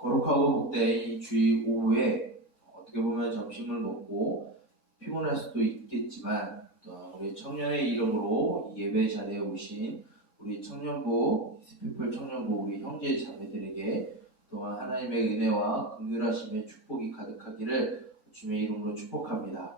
거룩하고 복된 주일 오후에 어떻게 보면 점심을 먹고 피곤할 수도 있겠지만 우리 청년의 이름으로 예배 자리에 오신 우리 청년부, 스피플 청년부 우리 형제 자매들에게 또한 하나님의 은혜와 긍휼하심의 축복이 가득하기를 주님의 이름으로 축복합니다.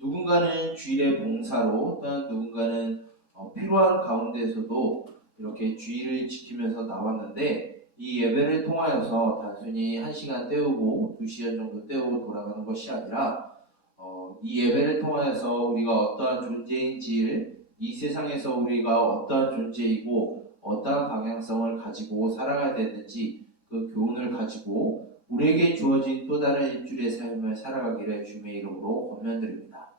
누군가는 주일의 봉사로 또한 누군가는 필요한 가운데에서도 이렇게 주일을 지키면서 나왔는데 이 예배를 통하여서 단순히 1시간 때우고 2시간 정도 때우고 돌아가는 것이 아니라 이 예배를 통하여서 우리가 어떠한 존재인지를 이 세상에서 우리가 어떠한 존재이고 어떠한 방향성을 가지고 살아가야 되는지 그 교훈을 가지고 우리에게 주어진 또 다른 일주일의 삶을 살아가기를 주님의 이름으로 권면드립니다.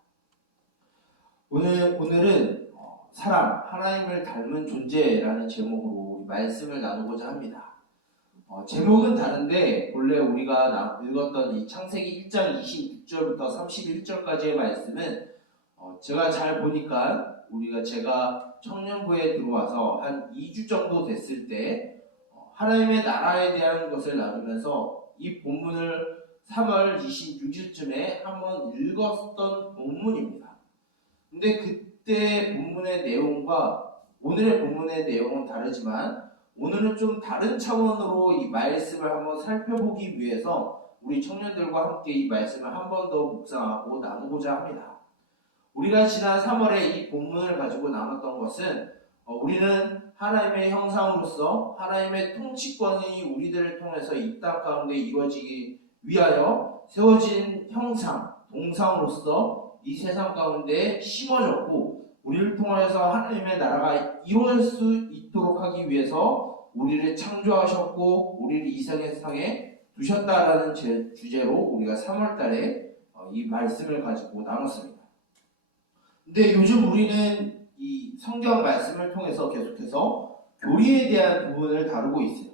오늘은 사람, 하나님을 닮은 존재라는 제목으로 말씀을 나누고자 합니다. 제목은 다른데 본래 우리가 읽었던 이 창세기 1장 26절부터 31절까지의 말씀은 제가 잘 보니까 제가 청년부에 들어와서 한 2주 정도 됐을 때 하나님의 나라에 대한 것을 나누면서 이 본문을 3월 26일쯤에 한번 읽었던 본문입니다. 근데 그때 본문의 내용과 오늘의 본문의 내용은 다르지만 오늘은 좀 다른 차원으로 이 말씀을 한번 살펴보기 위해서 우리 청년들과 함께 이 말씀을 한 번 더 묵상하고 나누고자 합니다. 우리가 지난 3월에 이 본문을 가지고 나눴던 것은 우리는 하나님의 형상으로서 하나님의 통치권이 우리들을 통해서 이 땅 가운데 이루어지기 위하여 세워진 형상, 동상으로서 이 세상 가운데 심어졌고 우리를 통해서 하나님의 나라가 이루어질 수 있도록 하기 위해서 우리를 창조하셨고 우리를 이 세상에 두셨다라는 주제로 우리가 3월달에 이 말씀을 가지고 나눴습니다. 근데 요즘 우리는 이 성경 말씀을 통해서 계속해서 교리에 대한 부분을 다루고 있어요.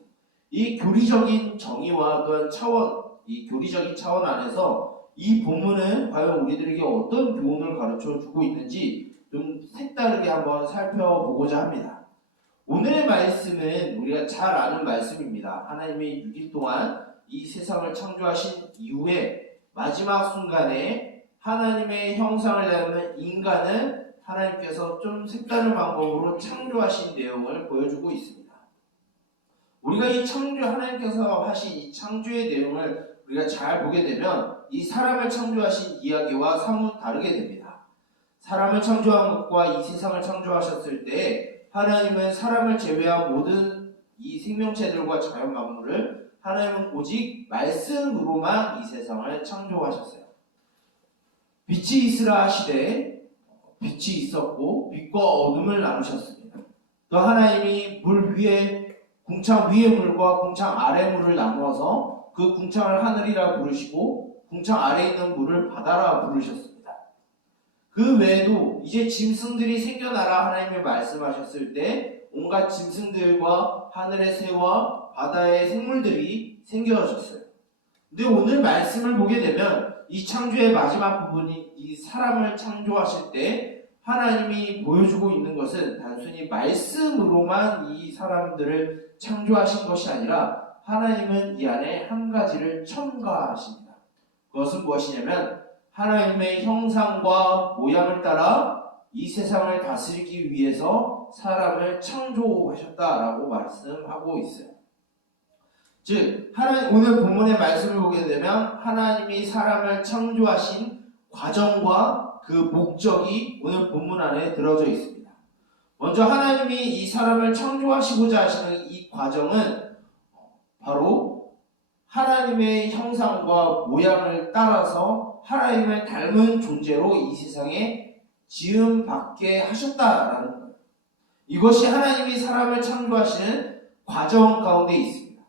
이 교리적인 정의와 또한 차원, 이 교리적인 차원 안에서 이 본문은 과연 우리들에게 어떤 교훈을 가르쳐 주고 있는지 좀 색다르게 한번 살펴보고자 합니다. 오늘의 말씀은 우리가 잘 아는 말씀입니다. 하나님이 6일 동안 이 세상을 창조하신 이후에 마지막 순간에 하나님의 형상을 닮은 인간을 하나님께서 좀 색다른 방법으로 창조하신 내용을 보여주고 있습니다. 우리가 이 하나님께서 하신 이 창조의 내용을 우리가 잘 보게 되면 이 사람을 창조하신 이야기와 사뭇 다르게 됩니다. 사람을 창조한 것과 이 세상을 창조하셨을 때 하나님은 사람을 제외한 모든 이 생명체들과 자연 만물을 하나님은 오직 말씀으로만 이 세상을 창조하셨어요. 빛이 있으라 하시되 빛이 있었고 빛과 어둠을 나누셨습니다. 또 하나님이 궁창 위의 물과 궁창 아래 물을 나누어서 그 궁창을 하늘이라 부르시고 궁창 아래에 있는 물을 바다라 부르셨습니다. 그 외에도 이제 짐승들이 생겨나라 하나님이 말씀하셨을 때 온갖 짐승들과 하늘의 새와 바다의 생물들이 생겨졌어요. 근데 오늘 말씀을 보게 되면 이 창조의 마지막 부분이 이 사람을 창조하실 때 하나님이 보여주고 있는 것은 단순히 말씀으로만 이 사람들을 창조하신 것이 아니라 하나님은 이 안에 한 가지를 첨가하십니다. 그것은 무엇이냐면 하나님의 형상과 모양을 따라 이 세상을 다스리기 위해서 사람을 창조하셨다라고 말씀하고 있어요. 즉 오늘 본문의 말씀을 보게 되면 하나님이 사람을 창조하신 과정과 그 목적이 오늘 본문 안에 들어져 있습니다. 먼저 하나님이 이 사람을 창조하시고자 하시는 이 과정은 바로 하나님의 형상과 모양을 따라서 하나님을 닮은 존재로 이 세상에 지음받게 하셨다라는 거예요. 이것이 하나님이 사람을 창조하시는 과정 가운데 있습니다.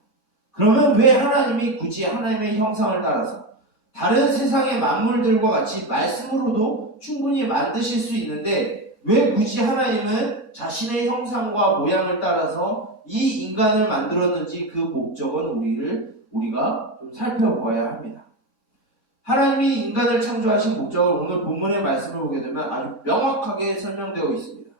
그러면 왜 하나님이 굳이 하나님의 형상을 따라서 다른 세상의 만물들과 같이 말씀으로도 충분히 만드실 수 있는데 왜 굳이 하나님은 자신의 형상과 모양을 따라서 이 인간을 만들었는지 그 목적은 우리가 좀 살펴봐야 합니다. 하나님이 인간을 창조하신 목적을 오늘 본문의 말씀을 보게 되면 아주 명확하게 설명되어 있습니다.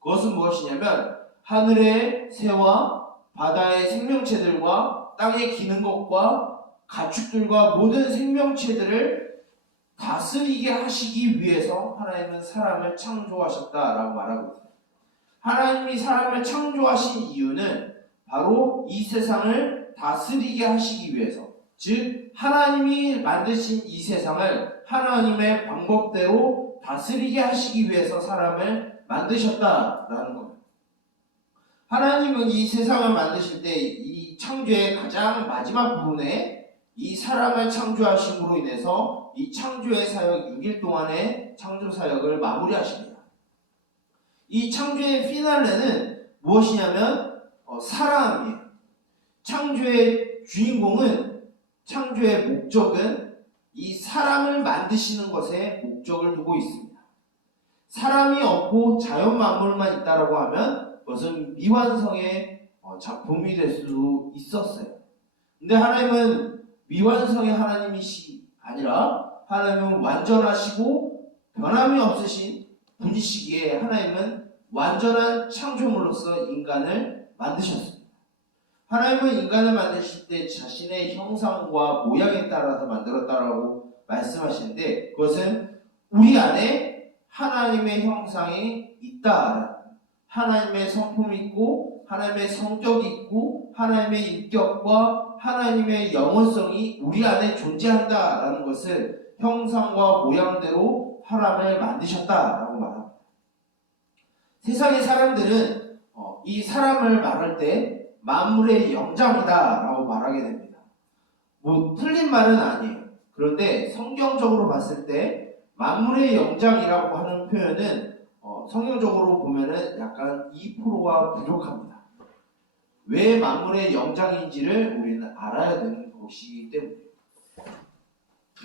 그것은 무엇이냐면 하늘의 새와 바다의 생명체들과 땅에 기는 것과 가축들과 모든 생명체들을 다스리게 하시기 위해서 하나님은 사람을 창조하셨다라고 말하고 있어요. 하나님이 사람을 창조하신 이유는 바로 이 세상을 다스리게 하시기 위해서, 즉 하나님이 만드신 이 세상을 하나님의 방법대로 다스리게 하시기 위해서 사람을 만드셨다라는 겁니다. 하나님은 이 세상을 만드실 때 이 창조의 가장 마지막 부분에 이 사람을 창조하심으로 인해서 이 창조의 사역 6일 동안의 창조 사역을 마무리하십니다. 이 창조의 피날레는 무엇이냐면 사람이에요. 창조의 주인공은, 창조의 목적은 이 사람을 만드시는 것에 목적을 두고 있습니다. 사람이 없고 자연 만물만 있다라고 하면 그것은 미완성의 작품이 될 수 있었어요. 근데 하나님은 미완성의 하나님이시 아니라 하나님은 완전하시고 변함이 없으신 분이시기에 하나님은 완전한 창조물로서 인간을 만드셨습니다. 하나님은 인간을 만드실 때 자신의 형상과 모양에 따라서 만들었다라고 말씀하시는데, 그것은 우리 안에 하나님의 형상이 있다, 하나님의 성품이 있고 하나님의 성격이 있고 하나님의 인격과 하나님의 영원성이 우리 안에 존재한다라는 것을 형상과 모양대로 사람을 만드셨다라고 말합니다. 세상의 사람들은 이 사람을 말할 때 만물의 영장이다라고 말하게 됩니다. 틀린 말은 아니에요. 그런데 성경적으로 봤을 때 만물의 영장이라고 하는 표현은 성경적으로 보면은 약간 2%가 부족합니다. 왜 만물의 영장인지를 우리는 알아야 되는 것이기 때문에,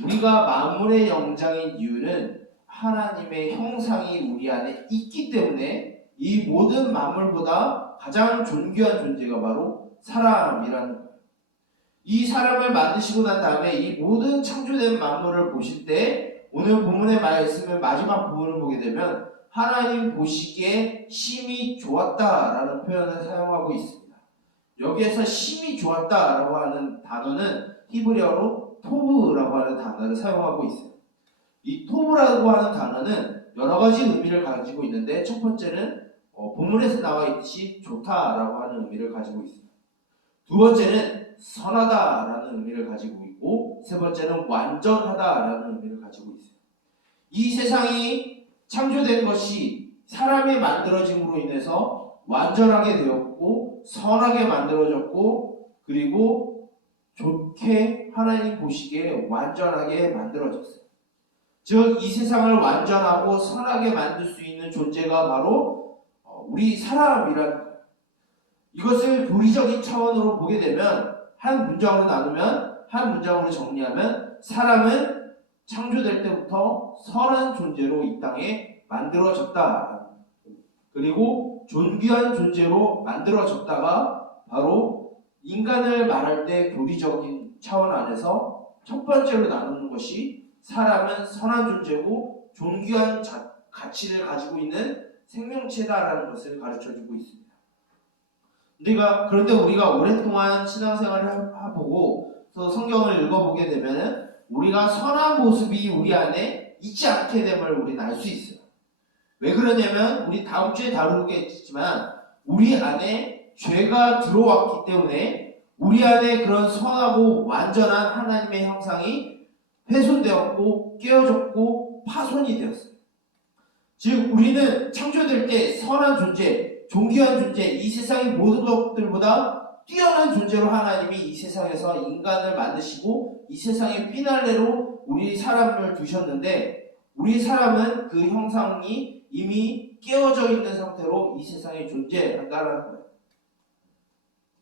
우리가 만물의 영장인 이유는 하나님의 형상이 우리 안에 있기 때문에 이 모든 만물보다 가장 존귀한 존재가 바로 사람이라는 거예요. 이 사람을 만드시고 난 다음에 이 모든 창조된 만물을 보실 때, 오늘 본문의 말씀의 마지막 부분을 보게 되면 하나님 보시기에 심히 좋았다라는 표현을 사용하고 있습니다. 여기에서 심히 좋았다라고 하는 단어는 히브리어로 토브라고 하는 단어를 사용하고 있어요. 이 토브라고 하는 단어는 여러 가지 의미를 가지고 있는데, 첫 번째는 본문에서 나와 있듯이 좋다라고 하는 의미를 가지고 있습니다. 두 번째는 선하다라는 의미를 가지고 있고, 세 번째는 완전하다라는 의미를 가지고 있어요. 이 세상이 창조된 것이 사람이 만들어짐으로 인해서 완전하게 되었고 선하게 만들어졌고, 그리고 좋게 하나님 보시기에 완전하게 만들어졌어요. 즉 이 세상을 완전하고 선하게 만들 수 있는 존재가 바로 우리 사람이라는 거예요. 이것을 교리적인 차원으로 보게 되면, 한 문장으로 나누면, 한 문장으로 정리하면, 사람은 창조될 때부터 선한 존재로 이 땅에 만들어졌다. 그리고 존귀한 존재로 만들어졌다가 바로 인간을 말할 때 교리적인 차원 안에서 첫 번째로 나누는 것이 사람은 선한 존재고 존귀한 가치를 가지고 있는 생명체다라는 것을 가르쳐주고 있습니다. 그런데 우리가 오랫동안 신앙생활을 해보고 또 성경을 읽어보게 되면 우리가 선한 모습이 우리 안에 있지 않게 됨을 우리는 알 수 있어요. 왜 그러냐면, 우리 다음 주에 다루겠지만 우리 안에 죄가 들어왔기 때문에 우리 안에 그런 선하고 완전한 하나님의 형상이 훼손되었고 깨어졌고 파손이 되었어요. 즉 우리는 창조될 때 선한 존재, 존귀한 존재, 이 세상의 모든 것들보다 뛰어난 존재로 하나님이 이 세상에서 인간을 만드시고 이 세상의 피날레로 우리 사람을 두셨는데, 우리 사람은 그 형상이 이미 깨어져 있는 상태로 이 세상에 존재한다는 거예요.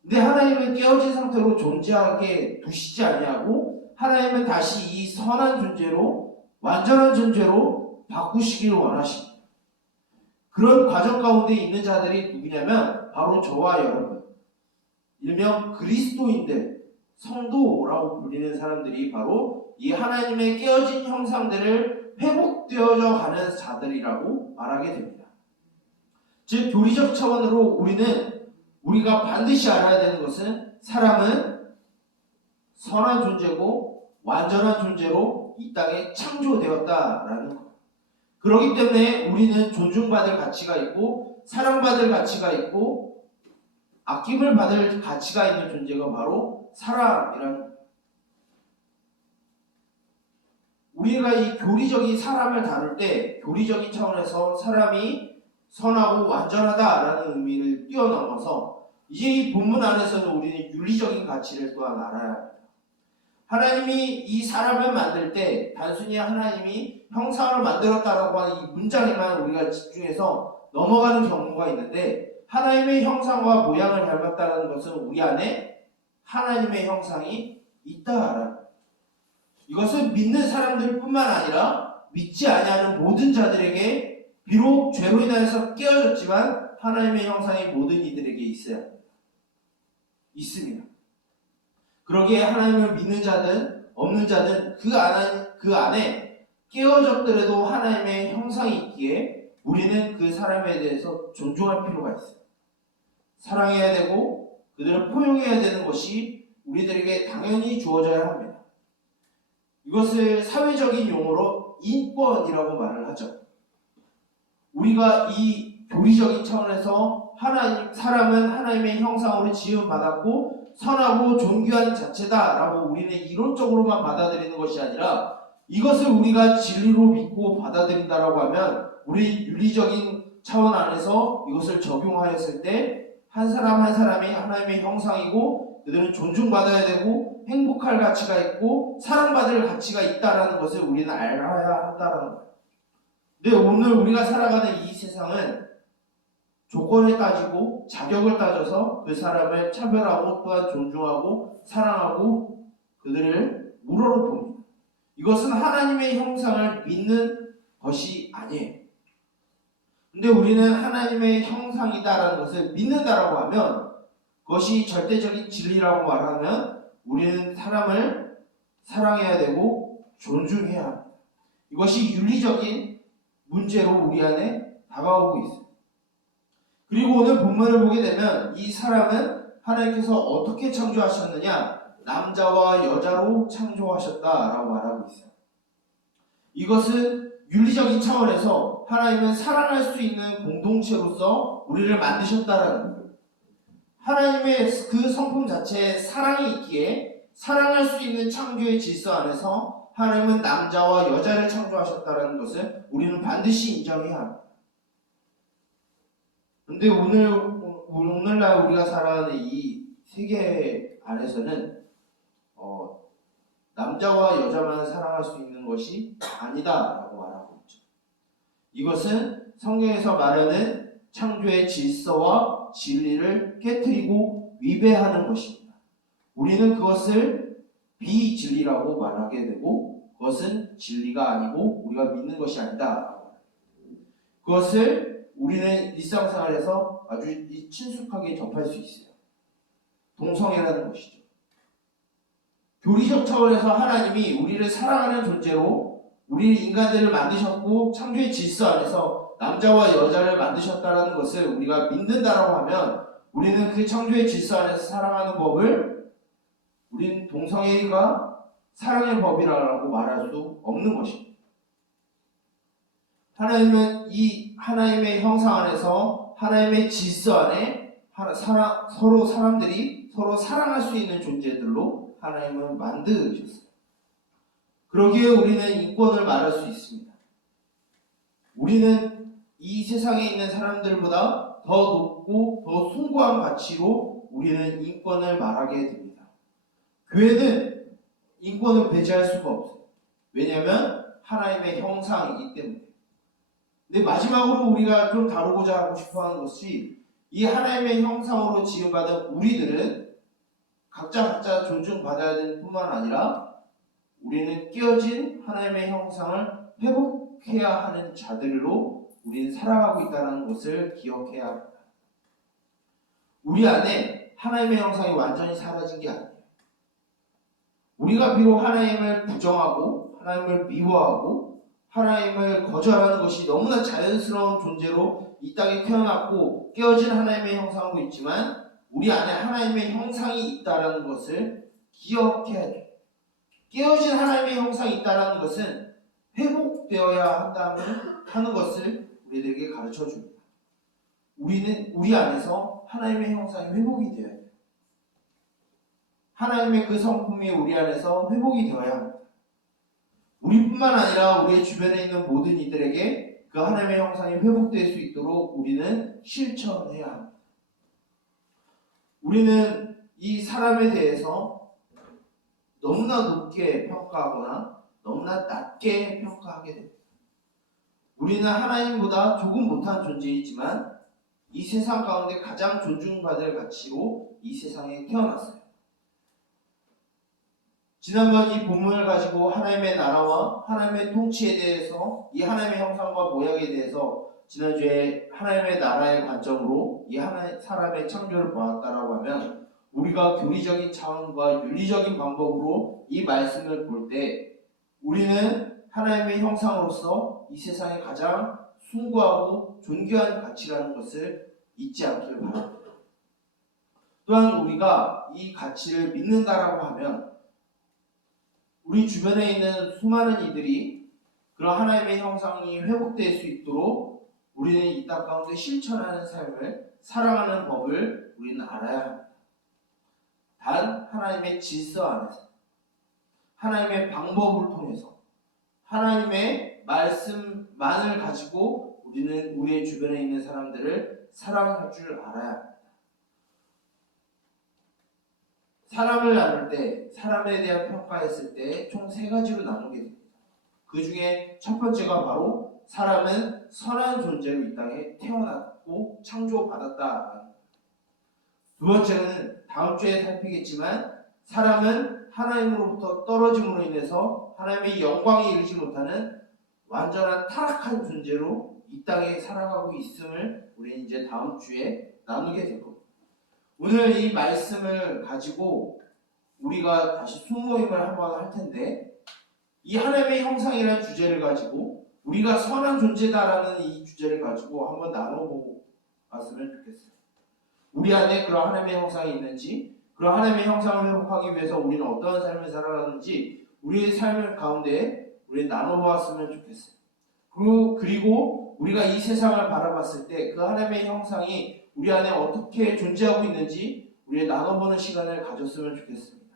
근데 하나님은 깨어진 상태로 존재하게 두시지 아니하고 하나님은 다시 이 선한 존재로, 완전한 존재로 바꾸시기를 원하십니다. 그런 과정 가운데 있는 자들이 누구냐면 바로 저와 여러분, 일명 그리스도인들, 성도라고 불리는 사람들이 바로 이 하나님의 깨어진 형상들을 회복되어져 가는 자들이라고 말하게 됩니다. 즉 교리적 차원으로 우리가 반드시 알아야 되는 것은, 사람은 선한 존재고 완전한 존재로 이 땅에 창조되었다라는 것. 그렇기 때문에 우리는 존중받을 가치가 있고 사랑받을 가치가 있고 아낌을 받을 가치가 있는 존재가 바로 사람이라는 것. 우리가 이 교리적인 사람을 다룰 때 교리적인 차원에서 사람이 선하고 완전하다라는 의미를 뛰어넘어서 이제 이 본문 안에서는 우리는 윤리적인 가치를 또한 알아야 합니다. 하나님이 이 사람을 만들 때 단순히 하나님이 형상을 만들었다라고 하는 이 문장에만 우리가 집중해서 넘어가는 경우가 있는데, 하나님의 형상과 모양을 닮았다는 것은 우리 안에 하나님의 형상이 있다라는, 이것은 믿는 사람들뿐만 아니라 믿지 아니하는 모든 자들에게 비록 죄로 인하여서 깨어졌지만 하나님의 형상이 모든 이들에게 있어야 있습니다. 그러기에 하나님을 믿는 자든 없는 자든 그 안에 깨어졌더라도 하나님의 형상이 있기에 우리는 그 사람에 대해서 존중할 필요가 있어요. 사랑해야 되고 그들을 포용해야 되는 것이 우리들에게 당연히 주어져야 합니다. 이것을 사회적인 용어로 인권이라고 말을 하죠. 우리가 이 교리적인 차원에서 사람은 하나님의 형상으로 지음받았고 선하고 존귀한 자체다라고 우리는 이론적으로만 받아들이는 것이 아니라, 이것을 우리가 진리로 믿고 받아들인다라고 하면 우리 윤리적인 차원 안에서 이것을 적용하였을 때 한 사람 한 사람이 하나님의 형상이고 그들은 존중받아야 되고 행복할 가치가 있고 사랑받을 가치가 있다라는 것을 우리는 알아야 한다는 거예요. 근데 오늘 우리가 살아가는 이 세상은 조건을 따지고 자격을 따져서 그 사람을 차별하고 또한 존중하고 사랑하고 그들을 우러러 봅니다. 이것은 하나님의 형상을 믿는 것이 아니에요. 근데 우리는 하나님의 형상이다라는 것을 믿는다라고 하면, 그것이 절대적인 진리라고 말하면 우리는 사람을 사랑해야 되고 존중해야 합니다. 이것이 윤리적인 문제로 우리 안에 다가오고 있습니다. 그리고 오늘 본문을 보게 되면 이 사람은 하나님께서 어떻게 창조하셨느냐? 남자와 여자로 창조하셨다라고 말하고 있어요. 이것은 윤리적인 차원에서 하나님은 사랑할 수 있는 공동체로서 우리를 만드셨다라는 거예요. 하나님의 그 성품 자체에 사랑이 있기에 사랑할 수 있는 창조의 질서 안에서 하나님은 남자와 여자를 창조하셨다는 것을 우리는 반드시 인정해야 합니다. 그런데 오늘날 우리가 살아가는 이 세계 안에서는 남자와 여자만 사랑할 수 있는 것이 아니다라고 말하고 있죠. 이것은 성경에서 말하는 창조의 질서와 진리를 깨트리고 위배하는 것입니다. 우리는 그것을 비진리라고 말하게 되고 그것은 진리가 아니고 우리가 믿는 것이 아니다. 그것을 우리는 일상생활에서 아주 친숙하게 접할 수 있어요. 동성애라는 것이죠. 교리적 차원에서 하나님이 우리를 사랑하는 존재로 우리 인간들을 만드셨고 창조의 질서 안에서 남자와 여자를 만드셨다는 것을 우리가 믿는다라고 하면 우리는 그 창조의 질서 안에서 사랑하는 법을 우리는 동성애가 사랑의 법이라고 말할 수 없는 것입니다. 하나님은 이 하나님의 형상 안에서 하나님의 질서 안에 서로 사람들이 서로 사랑할 수 있는 존재들로 하나님은 만드셨어요. 그러기에 우리는 인권을 말할 수 있습니다. 우리는 이 세상에 있는 사람들보다 더 높고 더 숭고한 가치로 우리는 인권을 말하게 됩니다. 교회는 인권을 배제할 수가 없어요. 왜냐하면 하나님의 형상이기 때문에. 근데 마지막으로 우리가 좀 다루고자 하고 싶어하는 것이, 이 하나님의 형상으로 지음받은 우리들은 각자 존중받아야 되는 뿐만 아니라 우리는 깨어진 하나님의 형상을 회복해야 하는 자들로 우리는 살아가고 있다는 것을 기억해야 합니다. 우리 안에 하나님의 형상이 완전히 사라진 게 아니에요. 우리가 비록 하나님을 부정하고 하나님을 미워하고 하나님을 거절하는 것이 너무나 자연스러운 존재로 이 땅에 태어났고 깨어진 하나님의 형상으로 있지만, 우리 안에 하나님의 형상이 있다는 것을 기억해야 돼요. 깨어진 하나님의 형상이 있다는 것은 회복되어야 한다는 하는 것을 우리들에게 가르쳐 줍니다. 우리 안에서 하나님의 형상이 회복이 되어야 돼요. 하나님의 그 성품이 우리 안에서 회복이 되어야 합니다. 우리뿐만 아니라 우리의 주변에 있는 모든 이들에게 그 하나님의 형상이 회복될 수 있도록 우리는 실천해야 합니다. 우리는 이 사람에 대해서 너무나 높게 평가하거나 너무나 낮게 평가하게 됩니다. 우리는 하나님보다 조금 못한 존재이지만 이 세상 가운데 가장 존중받을 가치로 이 세상에 태어났어요. 지난번 이 본문을 가지고 하나님의 나라와 하나님의 통치에 대해서, 이 하나님의 형상과 모양에 대해서 지난주에 하나님의 나라의 관점으로 이 사람의 창조를 보았다라고 하면, 우리가 교리적인 차원과 윤리적인 방법으로 이 말씀을 볼 때 우리는 하나님의 형상으로서 이 세상에 가장 숭고하고 존귀한 가치라는 것을 잊지 않기를 바랍니다. 또한 우리가 이 가치를 믿는다라고 하면 우리 주변에 있는 수많은 이들이 그런 하나님의 형상이 회복될 수 있도록 우리는 이 땅 가운데 실천하는 삶을 살아가는 법을 우리는 알아야 합니다. 단 하나님의 질서 안에서, 하나님의 방법을 통해서, 하나님의 말씀만을 가지고 우리는 우리의 주변에 있는 사람들을 사랑할 줄 알아야 합니다. 사람을 나눌 때, 사람에 대한 평가했을 때 총 3가지로 나누게 됩니다. 그 중에 첫 번째가 바로 사람은 선한 존재로 이 땅에 태어났고 창조받았다. 두 번째는 다음 주에 살피겠지만, 사람은 하나님으로부터 떨어짐으로 인해서 하나님의 영광에 이르지 못하는 완전한 타락한 존재로 이 땅에 살아가고 있음을 우리는 이제 다음 주에 나누게 될 겁니다. 오늘 이 말씀을 가지고 우리가 다시 숙모임을 한번 할 텐데, 이 하나님의 형상이라는 주제를 가지고 우리가 선한 존재다라는 이 주제를 가지고 한번 나눠보고 봤으면 좋겠어요. 우리 안에 그런 하나님의 형상이 있는지, 그런 하나님의 형상을 회복하기 위해서 우리는 어떤 삶을 살아가는지 우리의 삶 가운데 우리는 나눠보았으면 좋겠어요. 그리고 우리가 이 세상을 바라봤을 때 그 하나님의 형상이 우리 안에 어떻게 존재하고 있는지 우리 나눠보는 시간을 가졌으면 좋겠습니다.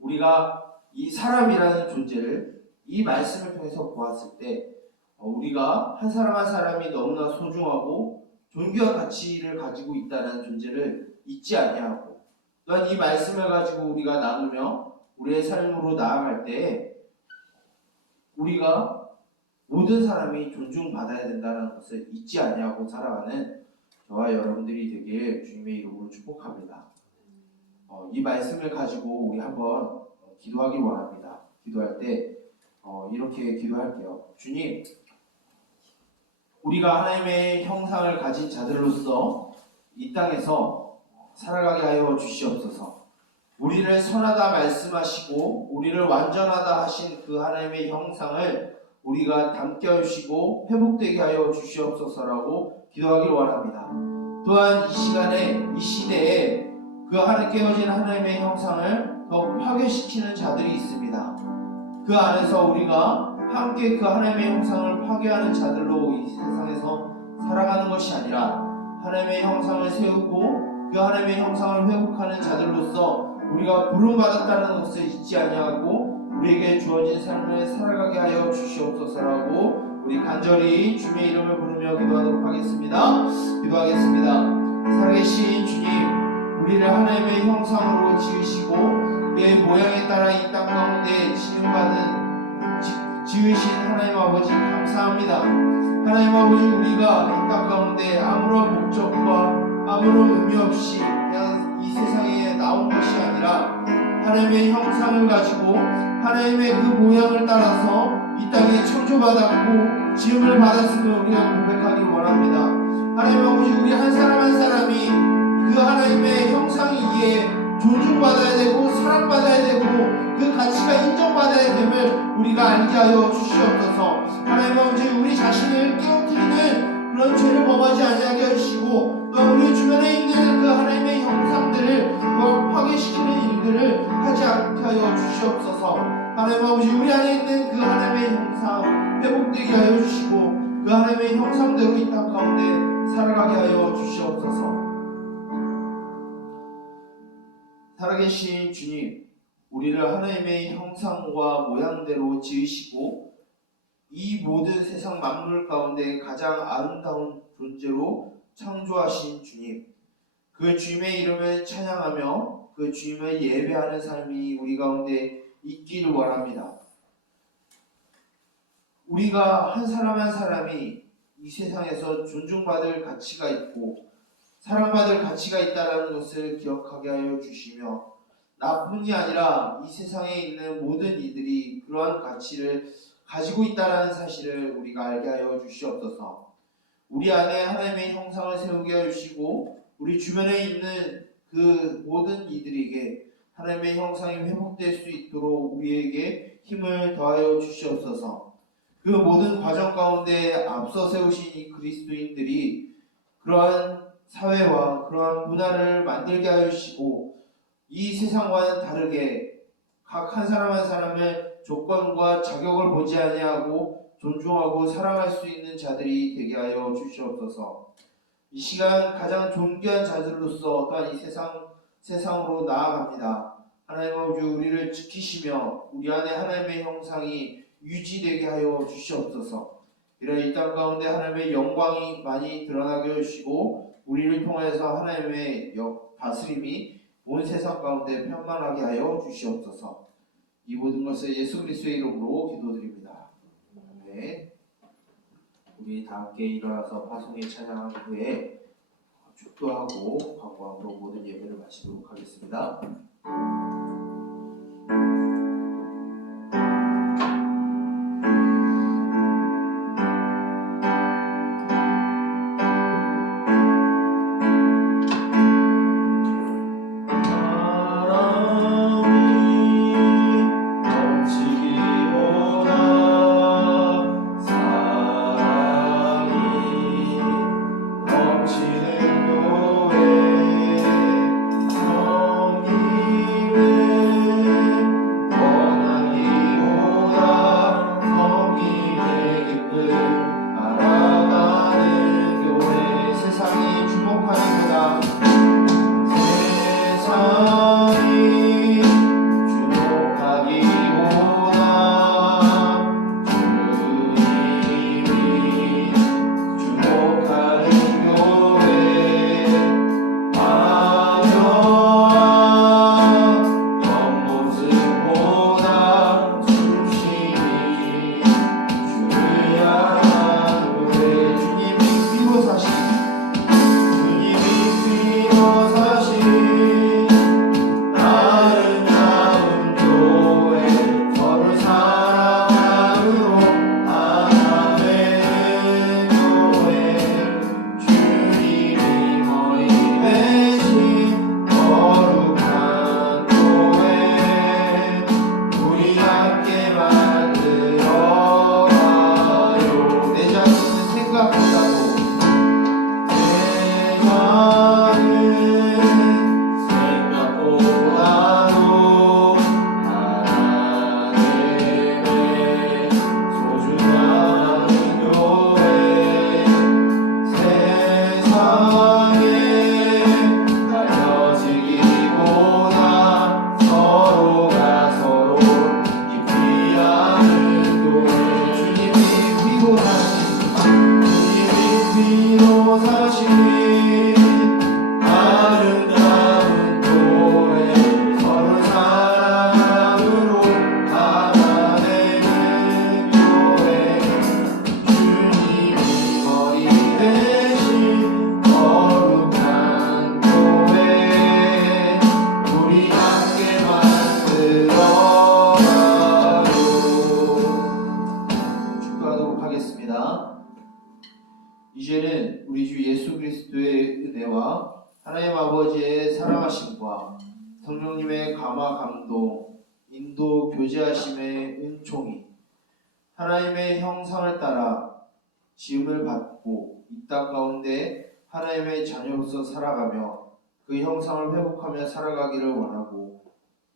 우리가 이 사람이라는 존재를 이 말씀을 통해서 보았을 때 우리가 한 사람 한 사람이 너무나 소중하고 존귀한 가치를 가지고 있다는 존재를 잊지 아니하고, 또한 이 말씀을 가지고 우리가 나누며 우리의 삶으로 나아갈 때 우리가 모든 사람이 존중받아야 된다는 것을 잊지 아니하고 살아가는 저와 여러분들이 되길 주님의 이름으로 축복합니다. 이 말씀을 가지고 우리 한번 기도하기 원합니다. 기도할 때 이렇게 기도할게요. 주님, 우리가 하나님의 형상을 가진 자들로서 이 땅에서 살아가게 하여 주시옵소서. 우리를 선하다 말씀하시고 우리를 완전하다 하신 그 하나님의 형상을 우리가 담겨 주시고 회복되게 하여 주시옵소서라고 기도하길 원합니다. 또한 이 시간에, 이 시대에 그 깨어진 하나님의 형상을 더 파괴시키는 자들이 있습니다. 그 안에서 우리가 함께 그 하나님의 형상을 파괴하는 자들로 이 세상에서 살아가는 것이 아니라 하나님의 형상을 세우고 그 하나님의 형상을 회복하는 자들로서 우리가 부름받았다는 것을 잊지 아니하고 우리에게 주어진 삶을 살아가게 하여 주시옵소서라고 우리 간절히 주님의 이름을 부르며 기도하도록 하겠습니다. 기도하겠습니다. 살아계신 주님, 우리를 하나님의 형상으로 지으시고 내 모양에 따라 이 땅 가운데 지으신 하나님 아버지 감사합니다. 하나님 아버지, 우리가 이 땅 가운데 아무런 목적과 아무런 의미 없이 그냥 이 세상에 나온 것이 아니라 하나님의 형상을 가지고 하나님의 그 모양을 따라서 이 땅에 창조받았고 지음을 받았음을 우리가 고백하기 원합니다. 하나님 아버지, 우리 한 사람 한 사람이 그 하나님의 형상이기에 존중받아야 되고 사랑받아야 되고 그 가치가 인정받아야 됨을 우리가 알게 하여 주시옵소서. 하나님 아버지, 우리 자신을 깨우치는 그런 죄를 범하지 아니하게 하시고 또 우리 주변에 있는 그 하나님의 형상들을 파괴시키는 일들을 아버지, 우리 안에 있는 그 하나님의 형상 회복되게 하여 주시고 그 하나님의 형상대로 이 땅 가운데 살아가게 하여 주시옵소서. 살아계신 주님, 우리를 하나님의 형상과 모양대로 지으시고 이 모든 세상 만물 가운데 가장 아름다운 존재로 창조하신 주님, 그 주님의 이름을 찬양하며 그 주님을 예배하는 삶이 우리 가운데 있기를 원합니다. 우리가 한 사람 한 사람이 이 세상에서 존중받을 가치가 있고 사랑받을 가치가 있다는 것을 기억하게 하여 주시며, 나뿐이 아니라 이 세상에 있는 모든 이들이 그러한 가치를 가지고 있다는 사실을 우리가 알게 하여 주시옵소서. 우리 안에 하나님의 형상을 세우게 하여 주시고 우리 주변에 있는 그 모든 이들에게 하나님의 형상이 회복될 수 있도록 우리에게 힘을 더하여 주시옵소서. 그 모든 과정 가운데 앞서 세우신 이 그리스도인들이 그러한 사회와 그러한 문화를 만들게 하여 주시고 이 세상과는 다르게 각 한 사람 한 사람의 조건과 자격을 보지 아니하고 존중하고 사랑할 수 있는 자들이 되게 하여 주시옵소서. 이 시간 가장 존귀한 자들로서 또한 이 세상으로 나아갑니다. 하나님 아버지, 우리를 지키시며 우리 안에 하나님의 형상이 유지되게 하여 주시옵소서. 이런 이 땅 가운데 하나님의 영광이 많이 드러나게 해주시고 우리를 통해서 하나님의 다스림이 온 세상 가운데 편만하게 하여 주시옵소서. 이 모든 것을 예수 그리스도의 이름으로 기도드립니다. 아멘. 우리 다 함께 일어나서 파송에 찬양한 후에 축도하고 광고함으로 모든 예배를 마치도록 하겠습니다. 이제는 우리 주 예수 그리스도의 은혜와 하나님 아버지의 사랑하심과 성령님의 감화 감동, 인도 교제하심의 은총이 하나님의 형상을 따라 지음을 받고 이 땅 가운데 하나님의 자녀로서 살아가며 그 형상을 회복하며 살아가기를 원하고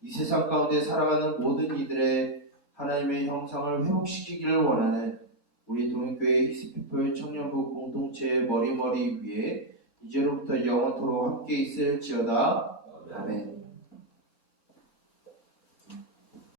이 세상 가운데 살아가는 모든 이들의 하나님의 형상을 회복시키기를 원하는 우리 동행교회 히스피플 청년부 공동체의 머리머리 위에 이제로부터 영원토록 함께 있을지어다. 아멘.